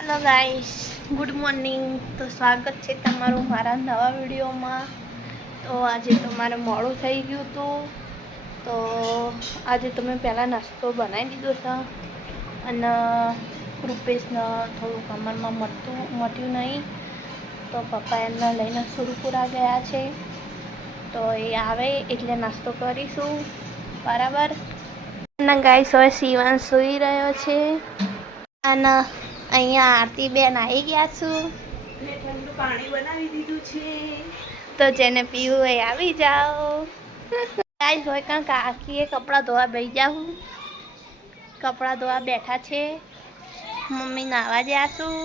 Hello guys, good morning. તો સ્વાગત છે તમારું મારા નવા વિડીયોમાં. તો આજે તમારે મોડું થઈ ગયું હતું, તો આજે તમે પહેલાં નાસ્તો બનાવી દીધો છે અને રૂપેશને થોડું કમરમાં મટ્યું નહીં, તો પપ્પા એમને લઈને સુરપુરા ગયા છે. તો એ આવે એટલે નાસ્તો કરીશું બરાબર. અને ગાઈસ હવે શિવાંશ સૂઈ રહ્યો છે અને અહીંયા આરતી બેન આવી ગયા છું. મેં ઠંડુ પાણી બનાવી દીધું છે, તો જેને પીવું એ આવી જાઓ. ગાઈસ હોય કાં કાકીએ કપડાં ધોવા બેસી જાઉં. કપડાં ધોવા બેઠા છે, મમ્મી નાવા ગયા છું.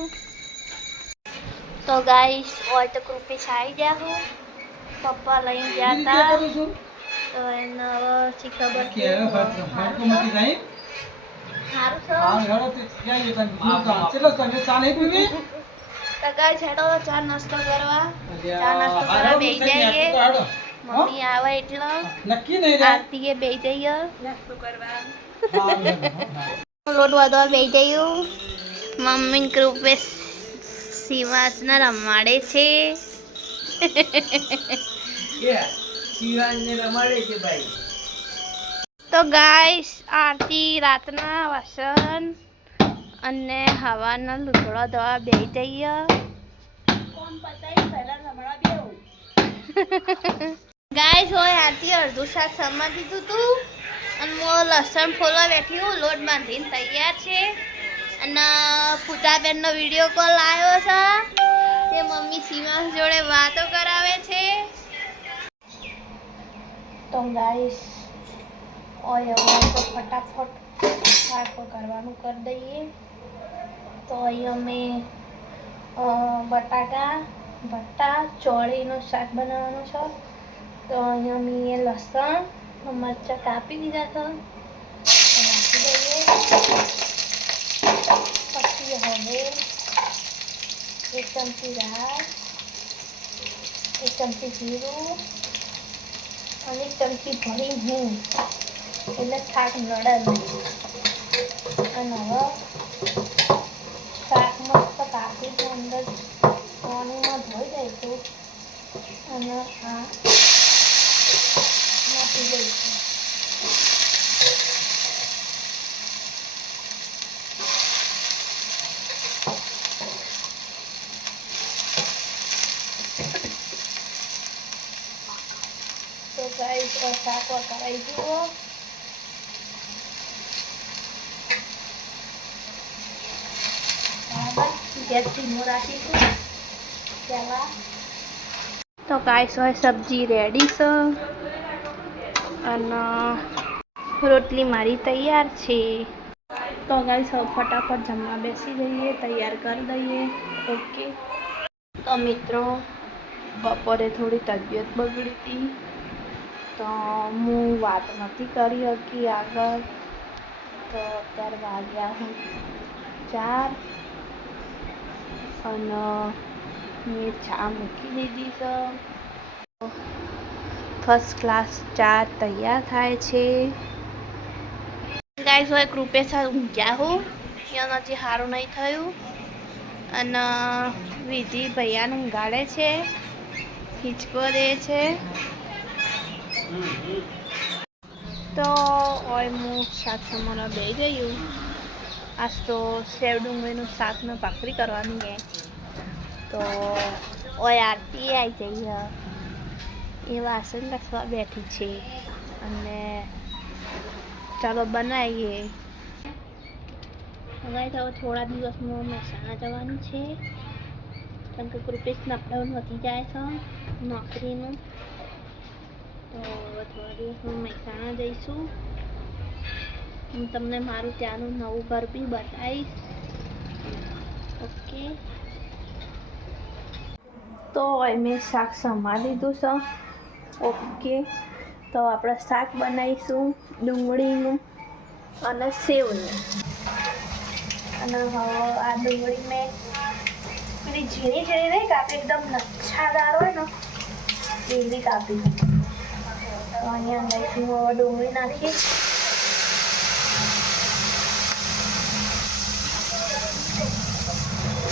તો ગાઈસ હોય તો કૃપેશ આવી જાઉં. પપ્પા લઈને ગયા હતા, તો એને હવે ખબર કે ચા નાસ્તો કરવા બેસી જઈએ. મમ્મી આવે એટલે આરતીએ બેસી જઈએ નાસ્તો કરવા. લોટ વધવા બેસી જયું. મમ્મી કૃપેશ શિવાંશને રમાડે છે. તો ગાઈસ આરતી રાતના વાસણ અને હવાના લુગડા ધોવા બેસી જઈએ. ગાઈસ હોય આરતી અડધું શાક સમા દીધું તું અને હું લસણ ફોલવા બેઠી હું. લોટ બાંધીને તૈયાર છે અને પૂજાબેનનો વિડીયો કોલ આવ્યો છે. તે મમ્મી શિવાંશ જોડે વાતો કરાવે છે. તો ગાઈસ ઓય હવે તો ફટાફટ શાક કરવાનું કરી દઈએ. તો અહીં અમે બટાકા ભટ્ટા ચોળીનું શાક બનાવવાનું છે. તો અહીંયા મેં લસણ મરચાં કાપી દીધા હતા, નાખી દઈએ. પછી હવે 1 ચમચી રાઈ, 1 ચમચી જીરું અને 1 ચમચી ભરી હિંગ, એટલે શાક નડે નહીં. અને હવે શાક મસ્ત કાપી અંદર પાણીમાં ધોઈ દઈશું અને આ નાખી દઈશું. તો ગાઈસ શાક કરાવી જુઓ. ગેસ ધીમો રાખીશું પહેલાં. તો ગાઈસ હોય સબ્જી રેડી છે અને રોટલી મારી તૈયાર છે. તો ગાઈસ હવે ફટાફટ જમવા બેસી જઈએ, તૈયાર કરી દઈએ. ઓકે. તો મિત્રો બપોરે થોડી તબિયત બગડી હતી, તો હું વાત નથી કરી શકી આગળ. તો અત્યારે વાગ્યા હું 4 અને મેં ચા મૂકી દીધી છે. ફર્સ્ટ ક્લાસ ચા તૈયાર થાય છે. ગાઈસ હોય કૃપેશ ઊંઘ્યા હું, ત્યાં હજી સારું નહીં થયું અને વિધિ ભૈયાને ઊંઘાડે છે, હિંચકો દે છે. તો ઓય હું શાક સમારવા બેસી ગયું. આજ તો સેવ ડુંગળીનું શાક ને ભાખરી કરવાની છે. તો ઓય આરતી આવી જઈએ, એ વાસણ લખવા બેઠી છે અને ચાલો બનાવીએ. હવે થોડા દિવસમાં મહેસાણા જવાનું છે, કારણ કે કૃપેશને અપડાઉન વધી જાય છે નોકરીનું. તો થોડા દિવસમાં મહેસાણા જઈશું. હું તમને મારું ત્યાંનું નવું ઘર બી બતાવીશ. ઓકે. તો મેં શાક સમારી દીધું છે. ઓકે. તો આપણે શાક બનાવીશું ડુંગળીનું અને સેવનું. અને હવે આ ડુંગળી મેં પેલી ઝીણી ઝીણી નહીં કાપી, એકદમ લચ્છાદાર હોય ને એવી કાપી. તો અહીંયા અંદરથી હવે ડુંગળી નાખીશ.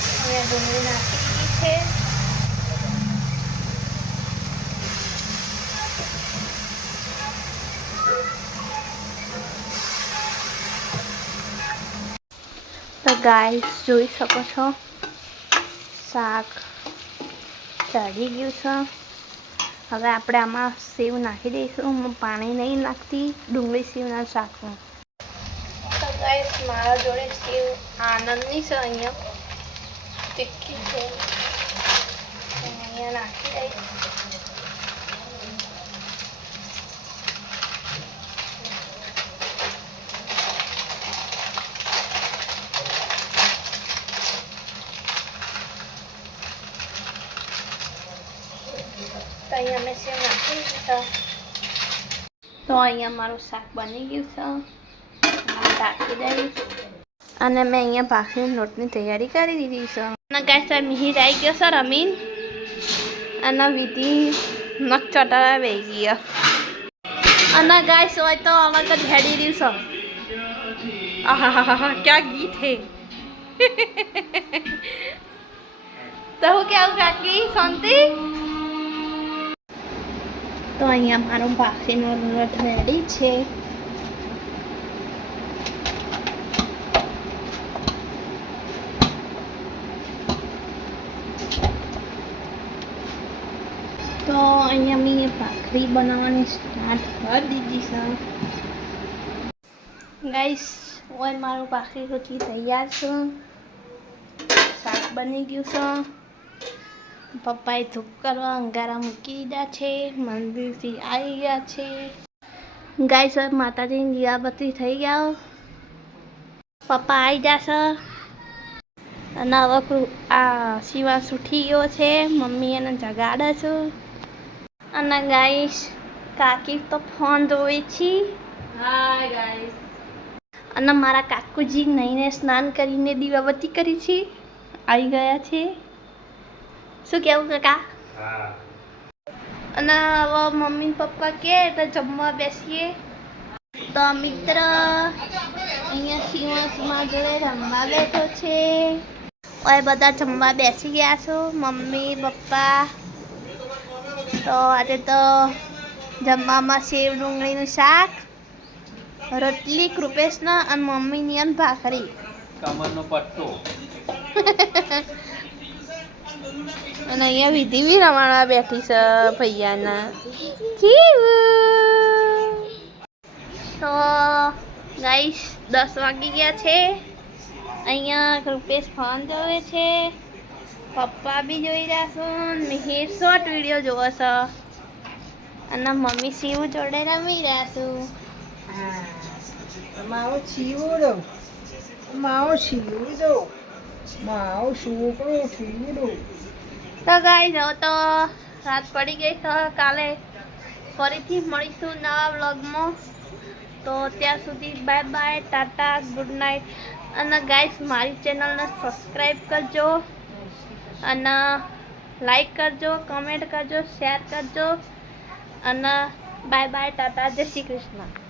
અહીંયા ડુંગળી નાખી દીધી છે. તો ગાઈસ જોઈ શકો છો શાક ચડી ગયું છે. હવે આપણે આમાં સેવ નાખી દઈશું. હું પાણી નહીં નાખતી ડુંગળી સેવના શાકમાં. તો ગાઈસ મારા જોડે સેવ આનંદની છે, અહીંયા તીખી છે, અહીંયા નાખી દઈશ. તો અહીંયા મેં સેવ નાખી દીધું. તો અહીંયા મારું શાક બની ગયું છે, ઢાંકી દઈશ. અને મેં અહીંયા ભાખરીના લોટની તૈયારી કરી દીધી છે. અને ગાઈસ મિહિર આવી ગયો છે રમીન, અને વિધિ નખ ચટાડા બેસી ગયો. અને ગાઈસ હોય તો અલગ જ હેડી રહ્યું છે. આહાહાહા ક્યાં ગીત હે. તો હું કેવું કાકી શાંતિ. તો અહીંયા મારો ભાખરીનો લોટ રેડી છે. તો અહીંયા મેં ભાખરી બનાવવાની સ્ટાર્ટ કરી દીધી છે. ગાઈસ ઓય મારું ભાખરી રોટલી તૈયાર છે, શાક બની ગયું છે. પપ્પાએ ધૂપ કરવા અંગારા મૂકી દીધા છે, મંદિરથી આવી ગયા છે. ગાઈસ માતાજીની દીવાબત્તી થઈ ગયા, પપ્પા આવી જશે. અને હવે આ શિવાંશ ઉઠી ગયો છે, મમ્મી એને જગાડે છે. અને ગાઈસ કાકી તો ફોન જોવે છે. Hi guys. અને મારા કાકુજી નહીને સ્નાન કરીને દીવાબત્તી કરી છે, આવી ગયા છે. શું કેવું કાકા? અને હવે મમ્મી પપ્પા કે તો જમવા બેસીએ. તો મિત્ર અહીંયા શિવાંશમાં જોડે રમવા બેઠો છે. ઓય બધા જમવા બેસી ગયા છો, મમ્મી પપ્પા. તો આજે તો જમવામાં સેવ ડુંગળીનું શાક, રોટલી કૃપેશના અને મમ્મીની અને ભાખરી. કમરનો પટ્ટો. અને અહીંયા વિધિ બી રમાડવા બેઠી છે ભૈયાના. તો ગાઈસ 10 વાગી ગયા છે. અહીંયા કૃપેશ ફોન જોવે છે, પપ્પા બી જોઈ રહ્યા છો, મિહિર શોર્ટ વિડીયો જોવો છો, અને મમ્મી શિવ જોડે રમી રહ્યા છું. મારો છીવડો, મારો છીવડો, મારો છોકરો છીવડો. તો ગાઈસ હવે તો રાત પડી ગઈ છે. કાલે ફરીથી મળીશું નવા વ્લોગમાં. તો ત્યાં સુધી bye bye, Tata, good night. અને ગાઈસ મારી ચેનલને સબસ્ક્રાઈબ કરજો, અને લાઈક કરજો, કમેન્ટ કરજો, શેર કરજો. અને બાય બાય, ટાટા, જય શ્રી કૃષ્ણ.